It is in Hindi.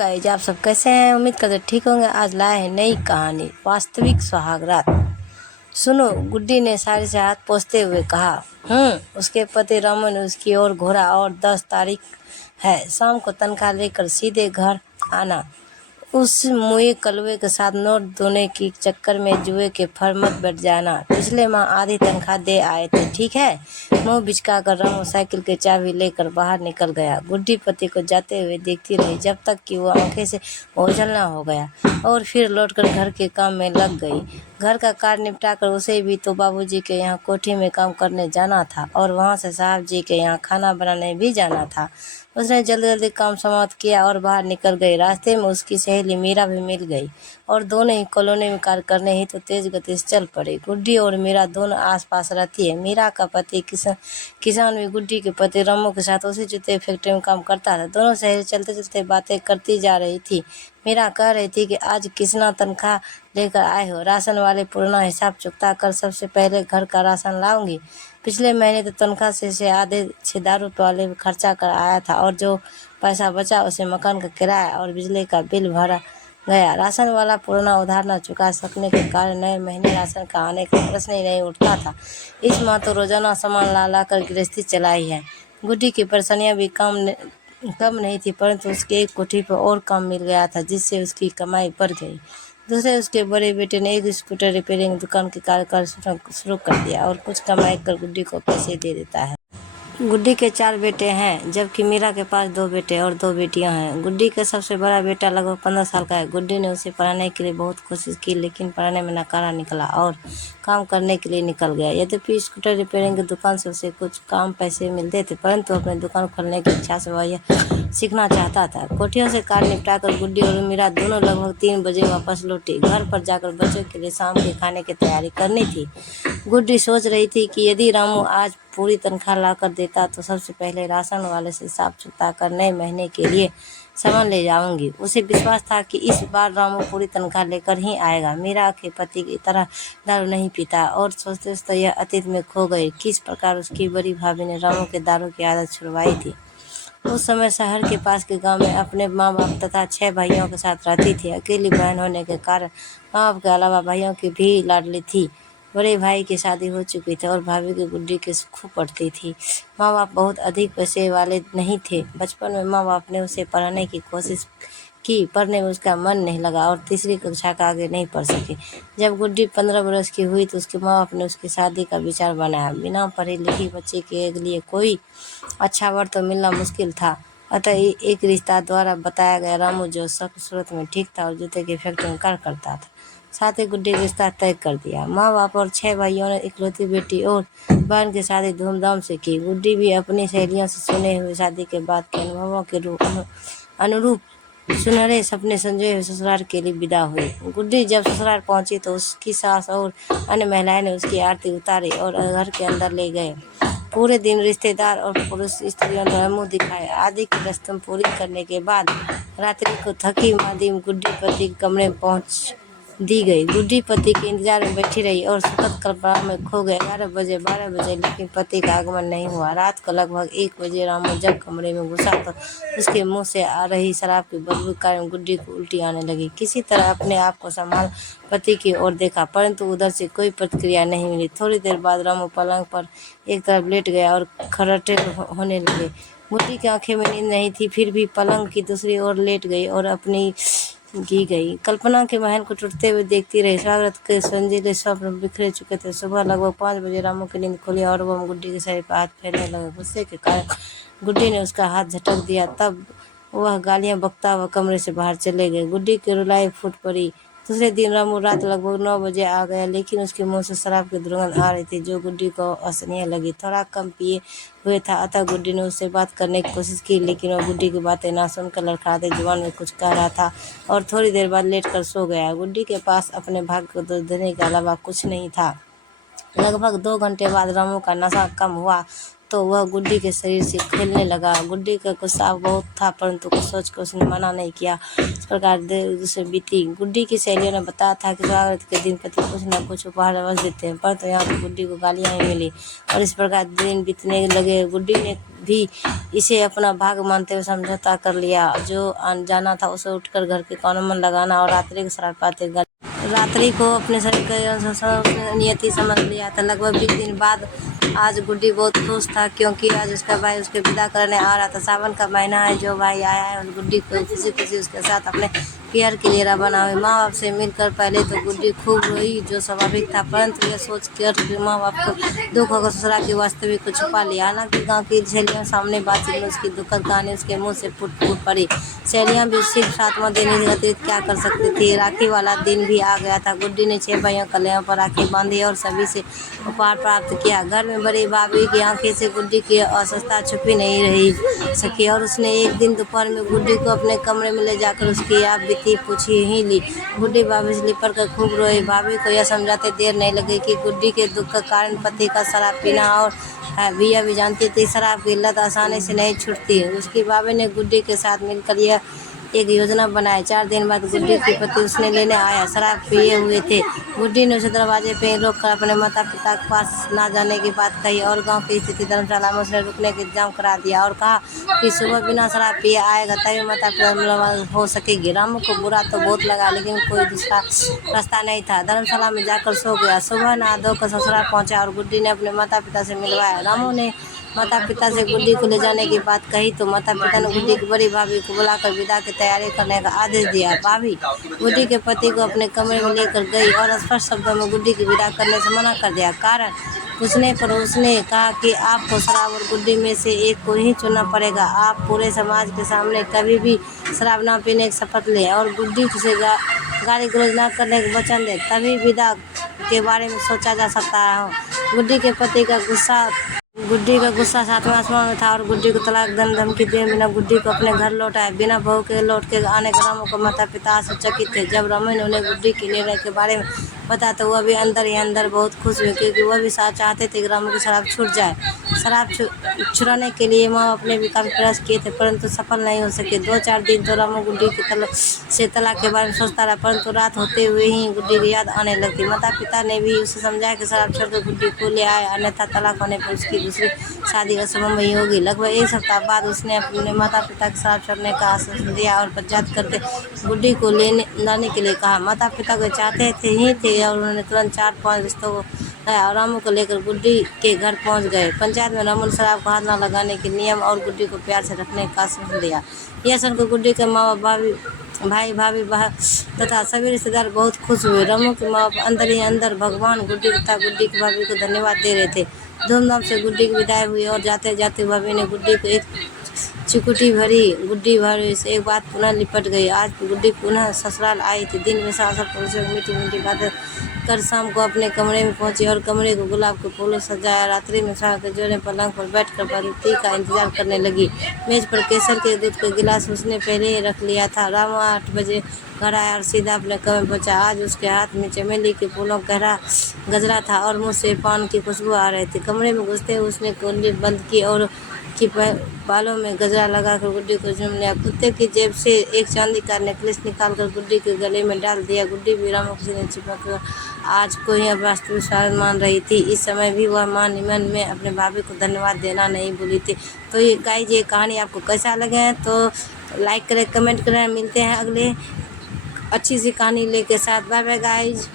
गाइस, आप सब कैसे हैं? उम्मीद करते ठीक होंगे। आज लाए हैं नई कहानी, वास्तविक सुहागरात। सुनो, गुड्डी ने साड़ी से हाथ पोंछते हुए कहा। उसके पति रामू ने उसकी ओर घूरा और 10 तारीख है, शाम को तनख्वाह लेकर सीधे घर आना। उस मुँह कलवे के साथ नोट धोने के चक्कर में जुए के फर मत बैठ जाना। पिछले माह आधी तनख्वाह दे आए थे, ठीक है? मुंह बिचका कर रामू साइकिल की चाबी लेकर बाहर निकल गया। गुड्डी पति को जाते हुए देखती रही जब तक कि वो आंखें से ओझल न हो गया और फिर लौटकर घर के काम में लग गई। घर का कार्य निपटाकर उसे भी तो बाबूजी के यहाँ कोठी में काम करने जाना था और वहाँ से साहब जी के यहाँ खाना बनाने भी जाना था। उसने जल्दी जल्दी काम समाप्त किया और बाहर निकल गई। रास्ते में उसकी सहेली मीरा भी मिल गई और दोनों ही कॉलोनी में कार्य करने ही तो तेज गति से चल पड़े। गुड्डी और मीरा दोनों आसपास रहती है। मीरा का पति किसान भी गुड्डी के पति रामू के साथ उसी जूते फैक्ट्री में काम करता था। दोनों सहेली चलते चलते बातें करती जा रही थी। मीरा कह रही थी कि आज कितना तनख्वाह लेकर आए हो? राशन वाले पुराना हिसाब चुकता कर सबसे पहले घर का राशन लाऊंगी। पिछले महीने तो तनख्वाह से आधे से दारू वाले खर्चा कर आया था और जो पैसा बचा उसे मकान का किराया और बिजली का बिल भरा गया। राशन वाला पुराना उधार न चुका सकने के कारण नए महीने राशन का आने का प्रश्न ही नहीं उठता था। इस माह तो रोजाना सामान ला ला कर गृहस्थी चलाई है। गुड्डी की परेशानियां भी कम नहीं थी, परंतु उसके एक कोठी पर और काम मिल गया था जिससे उसकी कमाई बढ़ गई। दूसरे उसके बड़े बेटे ने एक स्कूटर रिपेयरिंग दुकान के कार्य शुरू कर दिया और कुछ कमाई कर गुड्डी को पैसे दे देता है। गुड्डी के 4 बेटे हैं, जबकि मीरा के पास 2 बेटे और 2 बेटियां हैं। गुड्डी का सबसे बड़ा बेटा लगभग 15 साल का है। गुड्डी ने उसे पढ़ाने के लिए बहुत कोशिश की, लेकिन पढ़ाने में नकारा निकला और काम करने के लिए निकल गया। यद्यपि स्कूटर रिपेयरिंग की दुकान से उसे कुछ काम पैसे मिलते थे, परंतु अपनी दुकान खोलने की इच्छा से वह यह सीखना चाहता था। कोठियों से कार्य निपटाकर गुड्डी और मीरा दोनों लगभग 3 बजे वापस लौटी। घर पर जाकर बच्चों के लिए शाम के खाने की तैयारी करनी थी। गुड्डी सोच रही थी कि यदि रामू आज पूरी तनख्वाह ला कर देता तो सबसे पहले राशन वाले से हिसाब चुकता कर नए महीने के लिए सामान ले जाऊंगी। उसे विश्वास था कि इस बार रामू पूरी तनख्वाह लेकर ही आएगा। मीरा के पति की तरह दारू नहीं पीता और सोचते सोचते यह अतीत में खो गए किस प्रकार उसकी बड़ी भाभी ने रामू के दारू की आदत छुड़वाई थी। उस समय शहर के पास के गांव में अपने माँ बाप तथा 6 भाइयों के साथ रहती थी। अकेली बहन होने के कारण माँ बाप के अलावा भाइयों की भी लाडली थी। बड़े भाई की शादी हो चुकी थी और भाभी की गुड्डी की खूब पढ़ती थी। माँ बाप बहुत अधिक पैसे वाले नहीं थे। बचपन में माँ बाप ने उसे पढ़ाने की कोशिश की, पढ़ने में उसका मन नहीं लगा और तीसरी कक्षा का आगे नहीं पढ़ सकी। जब गुड्डी 15 वर्ष की हुई तो उसके माँ बाप ने उसकी शादी का विचार बनाया। बिना पढ़ी लिखी बच्चे के लिए कोई अच्छा वर तो मिलना मुश्किल था, अतः एक रिश्ता द्वारा बताया गया रामू, जो सब सूरत में ठीक था और जूते की फैक्ट्री में कार्य करता था, साथ ही गुड्डी रिश्ता तय कर दिया। माँ बाप और 6 भाइयों ने इकलौती बेटी और बहन की शादी धूमधाम से की। गुड्डी भी अपनी सहेलियों से सुने हुए शादी के बाद के अनुभवों के अनुरूप सुनहरे सपने संजोए हुए ससुराल के लिए विदा हुई। गुड्डी जब ससुराल पहुंची तो उसकी सास और अन्य महिलाएं ने उसकी आरती उतारी और घर के अंदर ले गए। पूरे दिन रिश्तेदार और पुरुष स्त्रियों द्वारा मुँह दिखाए आदि की रस्म पूरी करने के बाद रात्रि को थकी मादी गुड्डी पति के कमरे में पहुंच दी गई। गुड्डी पति के इंतजार में बैठी रही और सुखद कल्पना में खो गए। 11 बजे 12 बजे, लेकिन पति का आगमन नहीं हुआ। रात को लगभग 1 बजे रामू जब कमरे में घुसा तो उसके मुंह से आ रही शराब की बदबू के कारण गुड्डी को उल्टी आने लगी। किसी तरह अपने आप को संभाल पति की ओर देखा, परंतु उधर से कोई प्रतिक्रिया नहीं मिली। थोड़ी देर बाद रामू पलंग पर एक तरफ लेट गया और खर्राटे होने लगे। गुड्डी की आंखें में नींद नहीं थी, फिर भी पलंग की दूसरी ओर लेट गई और अपनी की गई कल्पना के महल को टूटते हुए देखती रही। स्वागत के संजीले स्वप्न बिखरे चुके थे। सुबह लगभग 5 बजे रामू की नींद खुली और वह गुड्डी के शरीर पर हाथ फेरने लगे। गुस्से के कारण गुड्डी ने उसका हाथ झटक दिया, तब वह गालियां बकता हुआ कमरे से बाहर चले गए। गुड्डी की रुलाई फूट पड़ी। दूसरे दिन रामू रात लगभग 9 बजे आ गया, लेकिन उसके मुंह से शराब की दुर्गंध आ रही थी जो गुड्डी को असहनीय लगी। थोड़ा कम पिए हुए था, अतः गुड्डी ने उससे बात करने की कोशिश की, लेकिन वह गुड्डी की बातें ना सुनकर लड़खड़ाते जुबान में कुछ कह रहा था और थोड़ी देर बाद लेटकर सो गया। गुड्डी के पास अपने भाग्य को दोष देने के अलावा कुछ नहीं था। लगभग 2 घंटे बाद रामू का नशा कम हुआ तो वह गुड्डी के शरीर से खेलने लगा। गुड्डी का गुस्सा बहुत था, परंतु कुछ सोचकर उसने मना नहीं किया। इस प्रकार दूसरे बीती। गुड्डी की सहेलियों ने बताया था कि स्वागत के दिन पति कुछ न कुछ उपहार अवश्य देते हैं, परंतु यहाँ तो गुड्डी को गालियाँ ही मिली और इस प्रकार दिन बीतने लगे। गुड्डी ने भी इसे अपना भाग मानते हुए समझौता कर लिया। जो जाना था उसे उठकर घर के कानों में लगाना और रात्रि को शराब पाते रात्रि को अपने शरीर का नियति समझ लिया था। लगभग 20 दिन बाद आज गुड्डी बहुत खुश था, क्योंकि आज उसका भाई उसके विदा करने आ रहा था। सावन का महीना है, जो भाई आया है उस गुड्डी को खुशी खुशी उसके साथ अपने प्यार के लिए रवाना हुई। माँ बाप से मिलकर पहले तो गुड्डी खूब रोई, जो स्वाभाविक था, परंतु यह सोच कर कि माँ बाप को दुख होकर ससुराल की वास्तविक को छुपा लिया। हालांकि गाँव की सहेलियों सामने बातचीत में उसकी दुखद कहानी उसके मुँह से फूट पड़ी। सहेलियाँ भी सिर्फ 7वां दिन ही अतिरिक्त क्या कर सकती थी। राखी वाला दिन भी आ गया था। गुड्डी ने 6 भाइयों कलेयों पर राखी बांधी और सभी से उपहार प्राप्त किया। घर में बड़ी भाभी की आंखें से गुड्डी की अस्वस्थता छुपी नहीं रही सकी और उसने एक दिन दोपहर में गुड्डी को अपने कमरे में ले जाकर उसकी आप बीती पूछी ही ली। गुड्डी भाभी से लिपट कर खूब रोई। भाभी को यह समझाते देर नहीं लगी कि गुड्डी के दुख का कारण पति का शराब पीना और भैया भी जानती थी शराब की लत आसानी से नहीं छूटती। उसकी भाभी ने गुड्डी के साथ मिलकर यह एक योजना बनाई। 4 दिन बाद गुड्डी के पति उसने लेने आया। शराब पिए हुए थे। गुड्डी ने उसे दरवाजे पे रोककर अपने माता पिता के पास ना जाने की बात कही और गांव की स्थिति धर्मशाला में उसने रुकने का इंतजाम करा दिया और कहा कि सुबह बिना शराब पिए आएगा तभी माता पिता हो सकेगी। रामू को बुरा तो बहुत लगा, लेकिन कोई दूसरा रास्ता नहीं था। धर्मशाला में जाकर सो गया। सुबह नहा धोकर ससुराल पहुंचा और गुड्डी ने अपने माता पिता से मिलवाया। रामू ने माता पिता से गुड्डी को ले जाने की बात कही तो माता पिता ने गुड्डी की बड़ी भाभी को बुलाकर विदा की तैयारी करने का आदेश दिया। भाभी गुड्डी के पति को अपने कमरे में लेकर गई और स्पष्ट शब्दों में गुड्डी की विदा करने से मना कर दिया। कारण पूछने पर उसने कहा कि आपको शराब और गुड्डी में से एक को ही चुनना पड़ेगा। आप पूरे समाज के सामने कभी भी शराब न पीने की शपथ लें और गुड्डी से गाली गलौज न करने का वचन दें, तभी विदा के बारे में सोचा जा सकता है। गुड्डी के पति का गुस्सा 7वें आसमान में था और गुड्डी को तलाक धमकी दे बिना गुड्डी को अपने घर लौटाया। बिना बहू के लौट के आने के रामू को माता पिता आश्चर्यचकित थे। जब रामू ने उन्हें गुड्डी के निर्णय के बारे में पता तो वह भी अंदर ही अंदर बहुत खुश हुए, क्योंकि वह भी चाहते थे कि रामू की शराब छूट जाए। शराब छुड़ाने के लिए माँ अपने भी काफ़ी प्रयास किए थे, परंतु सफल नहीं हो सके। 2-4 दिन तो रामू गुड्डी के तलाक के बारे में सोचता रहा, परंतु रात होते हुए ही गुड्डी की याद आने लगती। माता पिता ने भी उसे समझाया कि शराब छोड़कर गुड्डी को ले आए, अन्यथा तलाक होने पर उसकी दूसरी शादी असंभव ही होगी। लगभग 1 सप्ताह बाद उसने अपने माता पिता के शराब छोड़ने का आश्वासन दिया और पंचायत करके गुड्डी को लाने के लिए कहा। माता पिता को चाहते थे और उन्होंने तुरंत 4-5 रिश्तों को लाया और रामू को लेकर गुड्डी के घर पहुंच गए। पंचायत में रामू ने शराब को हाथ न लगाने के नियम और गुड्डी को प्यार से रखने का आश्वासन दिया। यह सुनकर गुड्डी के माँ बाप भाई भाभी तथा सभी रिश्तेदार बहुत खुश हुए। रामू के माँ बाप अंदर ही अंदर भगवान गुड्डी तथा गुड्डी की भाभी को धन्यवाद दे रहे थे। धूमधाम से गुड्डी की विदाई हुई और जाते जाते भाभी ने गुड्डी को एक चिकुटी भरी गुड्डी भरी से एक बात पुनः लिपट गई। आज गुड्डी पुनः ससुराल आई थी। दिन में सास और पड़ोसियों को मीठी मीठी बातें कर शाम को अपने कमरे में पहुंची और कमरे को गुलाब के फूलों सजाया। रात्रि में शाम के जोड़े पलंग पर बैठकर पति का इंतजार करने लगी। मेज पर केसर के दूध का गिलास उसने पहले ही रख लिया था। रामू 8 बजे घर आया और सीधा अपने कमरे पहुंचा। आज उसके हाथ में चमेली के फूलों का गहरा गजरा था और मुँह से पान की खुशबू आ रही थी। कमरे में घुसते हुए उसने कुंडी बंद की और की बालों में गजरा लगाकर गुड्डी को चूम लिया। कुत्ते की जेब से एक चांदी का नेकलेस निकालकर गुड्डी के गले में डाल दिया। गुड्डी भी रामू से चिपक आज को ही वास्तविक स्वागत मान रही थी। इस समय भी वह मन में अपने भाभी को धन्यवाद देना नहीं भूली थी। तो ये गाइस, ये कहानी आपको कैसा लगे तो लाइक करें, कमेंट करें। मिलते हैं अगले अच्छी सी कहानी लेके साथ। Bye bye guys.